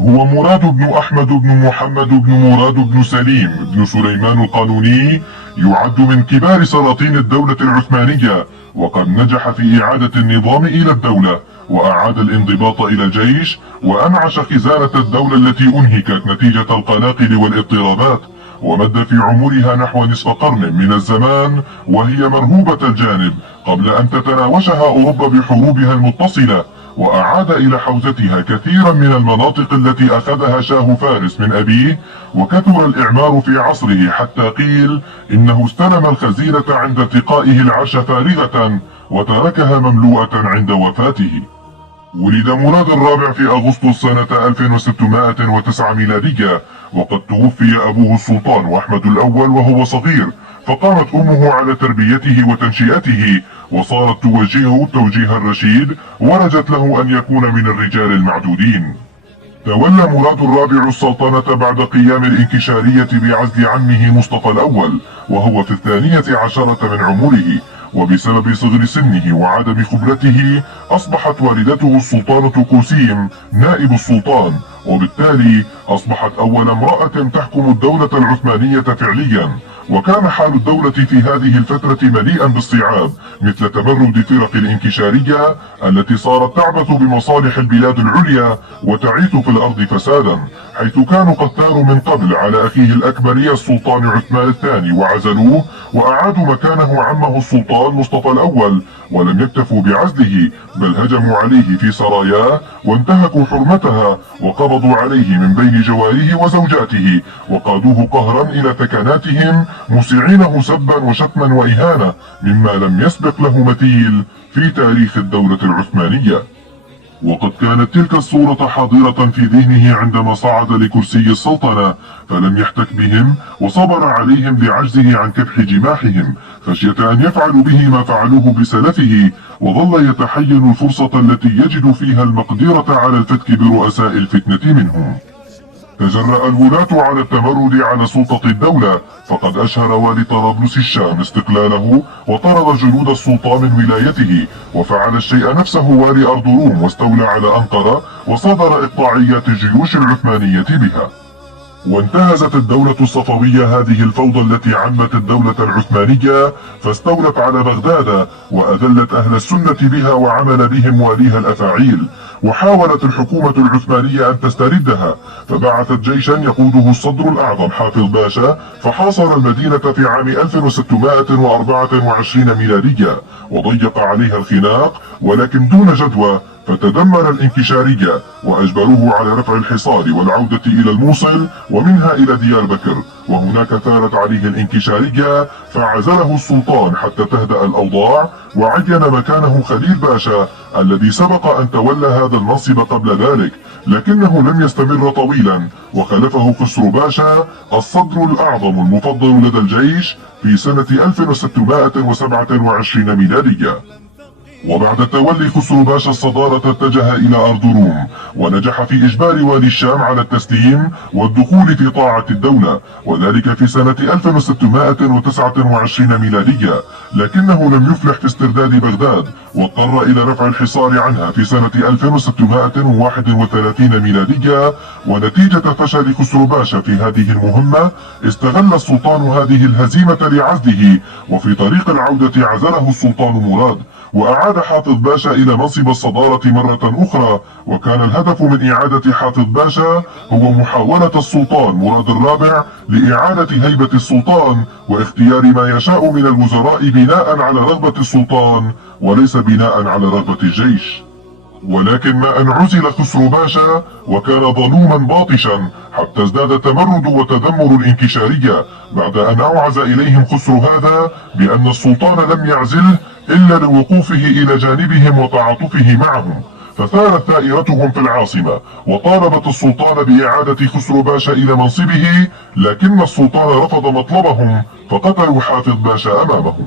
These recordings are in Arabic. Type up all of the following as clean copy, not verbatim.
هو مراد بن أحمد بن محمد بن مراد بن سليم بن سليمان القانوني، يعد من كبار سلاطين الدولة العثمانية، وقد نجح في إعادة النظام إلى الدولة، وأعاد الانضباط إلى الجيش، وأنعش خزانة الدولة التي أنهكت نتيجة القلاقل والاضطرابات، ومد في عمرها نحو نصف قرن من الزمان، وهي مرهوبة الجانب قبل أن تتناوشها أوروبا بحروبها المتصلة، وأعاد إلى حوزتها كثيرا من المناطق التي أخذها شاه فارس من أبيه، وكثر الإعمار في عصره حتى قيل إنه استلم الخزينة عند التقائه العرش فارغة وتركها مملوءة عند وفاته. ولد مراد الرابع في أغسطس سنة 1609 ميلادية، وقد توفي أبوه السلطان أحمد الأول وهو صغير، فقامت أمه على تربيته وتنشئته، وصارت توجهه التوجيه الرشيد، ورجت له أن يكون من الرجال المعدودين. تولى مراد الرابع السلطنة بعد قيام الانكشارية بعزل عمه مصطفى الأول، وهو في 12 من عمره، وبسبب صغر سنه وعدم خبرته أصبحت والدته السلطانة كوسيم نائب السلطان، وبالتالي أصبحت أول امرأة تحكم الدولة العثمانية فعليا. وكان حال الدولة في هذه الفترة مليئا بالصعاب، مثل تمرد فرق الانكشارية التي صارت تعبث بمصالح البلاد العليا وتعيث في الأرض فسادا، حيث كانوا قد ثاروا من قبل على أخيه الأكبر السلطان عثمان الثاني وعزلوه، وأعادوا مكانه عمه السلطان مصطفى الأول، ولم يكتفوا بعزله بل هجموا عليه في سراياه وانتهكوا حرمتها، وقبضوا عليه من بين جواره وزوجاته، وقادوه قهرا إلى ثكناتهم، مسيعينه سبا وشتما وإهانة، مما لم يسبق له مثيل في تاريخ الدولة العثمانية. وقد كانت تلك الصورة حاضرة في ذهنه عندما صعد لكرسي السلطنة، فلم يحتك بهم وصبر عليهم لعجزه عن كبح جماحهم، خشية أن يفعلوا به ما فعلوه بسلفه، وظل يتحين الفرصة التي يجد فيها المقدرة على الفتك برؤساء الفتنة منهم. تجرأ الولاة على التمرد على سلطة الدولة، فقد أشهر والي طرابلس الشام استقلاله وطرد جنود السلطان من ولايته، وفعل الشيء نفسه والي أرضروم واستولى على أنقرة وصدر إقطاعيات الجيوش العثمانية بها. وانتهزت الدولة الصفوية هذه الفوضى التي عمت الدولة العثمانية، فاستولت على بغداد وأذلت أهل السنة بها وعمل بهم واليها الأفاعيل، وحاولت الحكومة العثمانية أن تستردها، فبعثت جيشا يقوده الصدر الأعظم حافظ باشا، فحاصر المدينة في عام 1624 ميلادية، وضيق عليها الخناق ولكن دون جدوى، فتدمر الانكشارية وأجبروه على رفع الحصار والعودة إلى الموصل ومنها إلى ديار بكر، وهناك ثارت عليه الانكشارية فعزله السلطان حتى تهدأ الأوضاع، وعين مكانه خليل باشا الذي سبق أن تولى هذا المنصب قبل ذلك، لكنه لم يستمر طويلا، وخلفه خسرو باشا الصدر الأعظم المفضل لدى الجيش في سنة 1627 ميلادية. وبعد تولي خسرو باشا الصدارة اتجه إلى أرضروم، ونجح في إجبار والي الشام على التسليم والدخول في طاعة الدولة، وذلك في سنة 1629 ميلادية، لكنه لم يفلح في استرداد بغداد، واضطر إلى رفع الحصار عنها في سنة 1631 ميلادية. ونتيجة فشل خسرو باشا في هذه المهمة، استغل السلطان هذه الهزيمة لعزله، وفي طريق العودة عزله السلطان مراد، وأعاد حافظ باشا إلى منصب الصدارة مرة أخرى، وكان الهدف من إعادة حافظ باشا هو محاولة السلطان مراد الرابع لإعادة هيبة السلطان واختيار ما يشاء من الوزراء بناء على رغبة السلطان وليس بناء على رغبة الجيش. ولكن ما أن عزل خسرو باشا وكان ظلوما باطشا، حتى ازداد تمرد وتذمر الانكشارية بعد أن أوعز إليهم خسرو هذا بأن السلطان لم يعزله إلا لوقوفه إلى جانبهم وتعاطفه معهم، فثارت ثائرتهم في العاصمة وطالبت السلطان بإعادة خسرو باشا إلى منصبه، لكن السلطان رفض مطلبهم فقتلوا حافظ باشا أمامهم.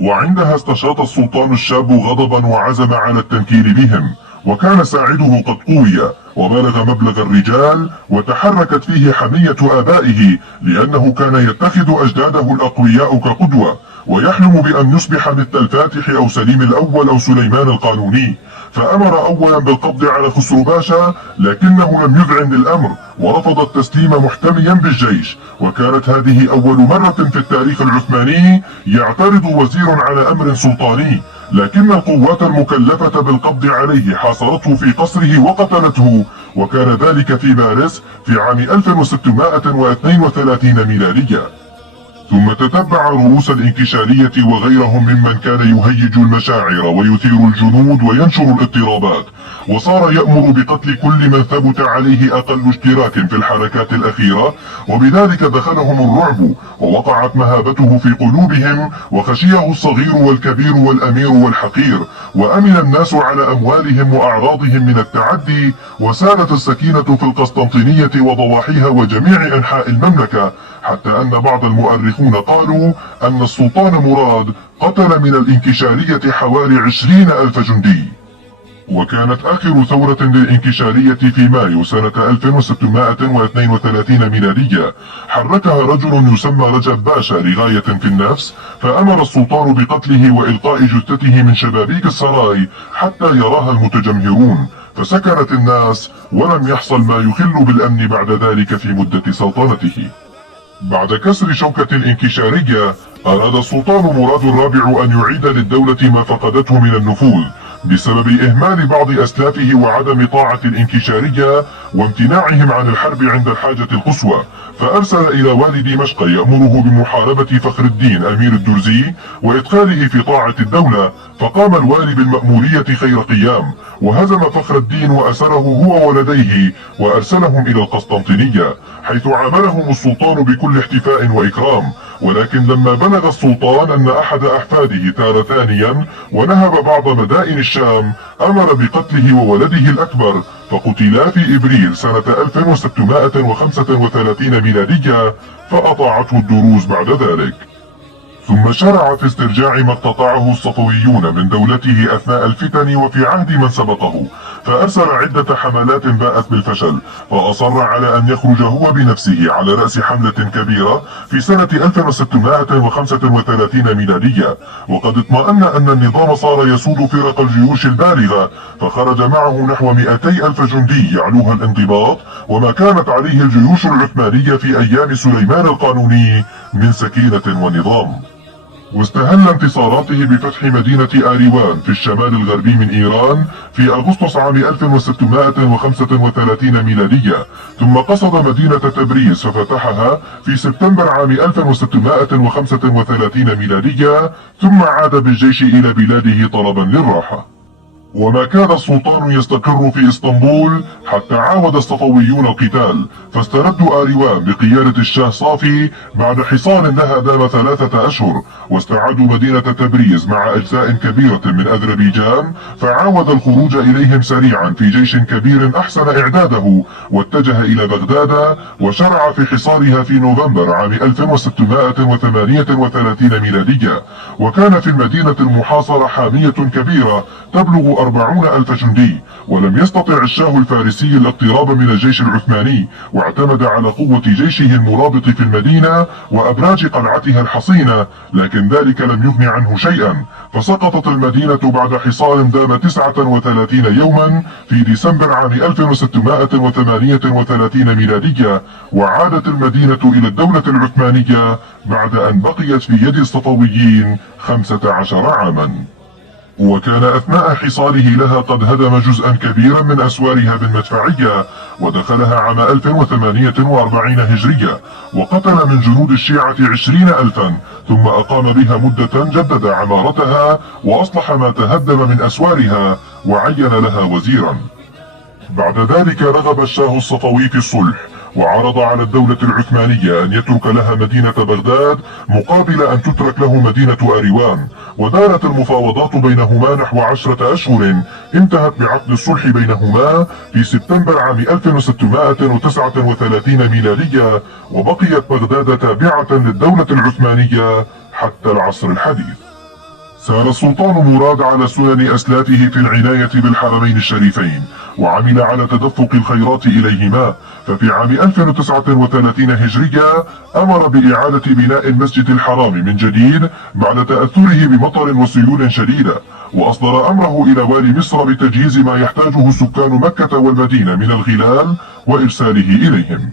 وعندها استشاط السلطان الشاب غضبا وعزم على التنكيل بهم، وكان ساعده قد قوي وبلغ مبلغ الرجال، وتحركت فيه حمية آبائه لأنه كان يتخذ أجداده الأقوياء كقدوة، ويحلم بأن يصبح مثل الفاتح أو سليم الأول أو سليمان القانوني، فأمر أولا بالقبض على خسرو باشا، لكنه لم يذعن للأمر ورفض التسليم محتميا بالجيش. وكانت هذه أول مرة في التاريخ العثماني يعترض وزير على أمر سلطاني، لكن القوات المكلفة بالقبض عليه حاصرته في قصره وقتلته، وكان ذلك في باريس في عام 1632 ميلادية. ثم تتبع رؤوس الانكشارية وغيرهم ممن كان يهيج المشاعر ويثير الجنود وينشر الاضطرابات، وصار يأمر بقتل كل من ثبت عليه أقل اشتراك في الحركات الأخيرة، وبذلك دخلهم الرعب ووقعت مهابته في قلوبهم، وخشيه الصغير والكبير والأمير والحقير، وأمن الناس على أموالهم وأعراضهم من التعدي، وسادت السكينة في القسطنطينية وضواحيها وجميع أنحاء المملكة، حتى أن بعض المؤرخون قالوا أن السلطان مراد قتل من الانكشارية حوالي 20,000 جندي. وكانت آخر ثورة للانكشارية في مايو سنة 1632 ميلادية، حركها رجل يسمى رجب باشا لغاية في النفس، فأمر السلطان بقتله وإلقاء جثته من شبابيك السراي حتى يراها المتجمهرون، فسكنت الناس ولم يحصل ما يخل بالأمن بعد ذلك في مدة سلطنته. بعد كسر شوكة الانكشارية، أراد السلطان مراد الرابع أن يعيد للدولة ما فقدته من النفوذ بسبب إهمال بعض أسلافه وعدم طاعة الانكشارية وامتناعهم عن الحرب عند الحاجة القصوى، فأرسل إلى والي دمشق يأمره بمحاربة فخر الدين أمير الدرزي وإدخاله في طاعة الدولة، فقام الوالي بالمأمورية خير قيام، وهزم فخر الدين وأسره هو وولديه وأرسلهم إلى القسطنطينية، حيث عاملهم السلطان بكل احتفاء وإكرام. ولكن لما بلغ السلطان أن أحد أحفاده ثار ثانيا ونهب بعض مدائن الشام، أمر بقتله وولده الأكبر، فقتلا في إبريل سنة 1635 ميلادية، فأطاعته الدروز بعد ذلك. ثم شرع في استرجاع ما اقتطعه الصفويون من دولته أثناء الفتن وفي عهد من سبقه، فأرسل عدة حملات باءت بالفشل، فأصر على أن يخرج هو بنفسه على رأس حملة كبيرة في سنة 1635 ميلادية، وقد اطمأن أن النظام صار يسود فرق الجيوش البالغة، فخرج معه نحو 200,000 جندي يعلوها الانضباط وما كانت عليه الجيوش العثمانية في أيام سليمان القانوني من سكينة ونظام. واستهل انتصاراته بفتح مدينة آريوان في الشمال الغربي من إيران في أغسطس عام 1635 ميلادية، ثم قصد مدينة تبريز ففتحها في سبتمبر عام 1635 ميلادية، ثم عاد بالجيش إلى بلاده طلبا للراحة. وما كان السلطان يستقر في اسطنبول حتى عاود الصفويون القتال، فاستردوا آريوان بقيادة الشاه صافي بعد حصار لها دام 3 أشهر، واستعادوا مدينة تبريز مع أجزاء كبيرة من أذربيجان، فعاود الخروج إليهم سريعا في جيش كبير أحسن إعداده، واتجه إلى بغداد وشرع في حصارها في نوفمبر عام 1638 ميلادية. وكان في المدينة المحاصرة حامية كبيرة تبلغ 40,000 جندي، ولم يستطع الشاه الفارسي الاقتراب من الجيش العثماني، واعتمد على قوة جيشه المرابط في المدينة وأبراج قلعتها الحصينة، لكن ذلك لم يغن عنه شيئا، فسقطت المدينة بعد حصار دام 39 يوما في ديسمبر عام 1638 ميلادية، وعادت المدينة إلى الدولة العثمانية بعد أن بقيت في يد الصفويين 15 عاما. وكان أثناء حصاره لها قد هدم جزءا كبيرا من أسوارها بالمدفعية، ودخلها عام 1048 هجرية، وقتل من جنود الشيعة 20,000، ثم أقام بها مدة، جدد عمارتها وأصلح ما تهدم من أسوارها، وعين لها وزيرا. بعد ذلك رغب الشاه الصفوي في الصلح، وعرض على الدولة العثمانية أن يترك لها مدينة بغداد مقابل أن تترك له مدينة آريوان، ودارت المفاوضات بينهما نحو 10 أشهر، انتهت بعقد الصلح بينهما في سبتمبر عام 1639 ميلادية، وبقيت بغداد تابعة للدولة العثمانية حتى العصر الحديث. سار السلطان مراد على سنن أسلافه في العناية بالحرمين الشريفين، وعمل على تدفق الخيرات إليهما. ففي عام 1039 هجرية أمر بإعادة بناء المسجد الحرام من جديد بعد تأثره بمطر وسيول شديدة، وأصدر أمره إلى والي مصر بتجهيز ما يحتاجه سكان مكة والمدينة من الغلال وإرساله إليهم.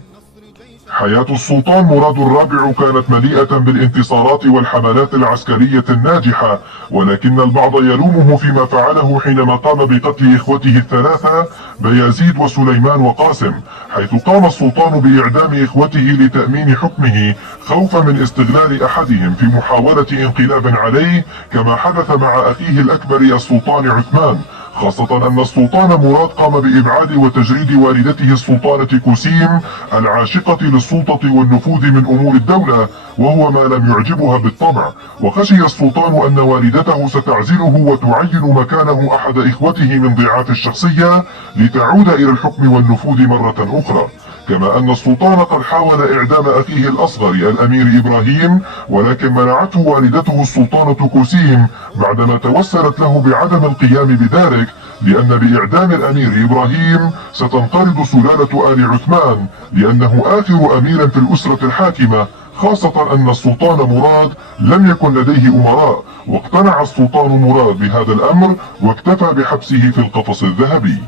حياة السلطان مراد الرابع كانت مليئة بالانتصارات والحملات العسكرية الناجحة، ولكن البعض يلومه فيما فعله حينما قام بقتل إخوته الثلاثة بيازيد وسليمان وقاسم، حيث قام السلطان بإعدام إخوته لتأمين حكمه خوفا من استغلال أحدهم في محاولة انقلاب عليه، كما حدث مع أخيه الأكبر السلطان عثمان، خاصة أن السلطان مراد قام بإبعاد وتجريد والدته السلطانة كوسيم العاشقة للسلطة والنفوذ من أمور الدولة، وهو ما لم يعجبها بالطبع، وخشي السلطان أن والدته ستعزله وتعين مكانه أحد إخوته من ضعاف الشخصية لتعود إلى الحكم والنفوذ مرة أخرى. كما أن السلطان قد حاول إعدام أخيه الأصغر الأمير إبراهيم، ولكن منعته والدته السلطانة كوسيم بعدما توسلت له بعدم القيام بذلك، لأن بإعدام الأمير إبراهيم ستنقرض سلالة آل عثمان، لأنه آخر أمير في الأسرة الحاكمة، خاصة أن السلطان مراد لم يكن لديه أمراء، واقتنع السلطان مراد بهذا الأمر واكتفى بحبسه في القفص الذهبي.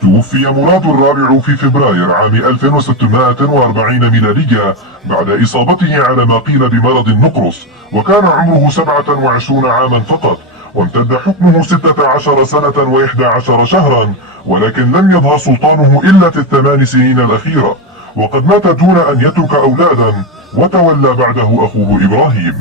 توفي مراد الرابع في فبراير عام 1640 ميلادية بعد إصابته على ما قيل بمرض النقرس، وكان عمره 27 عاما فقط، وامتد حكمه 16 سنة و11 شهرا، ولكن لم يظهر سلطانه إلا في ال8 سنين الأخيرة، وقد مات دون أن يترك أولادا، وتولى بعده أخوه إبراهيم.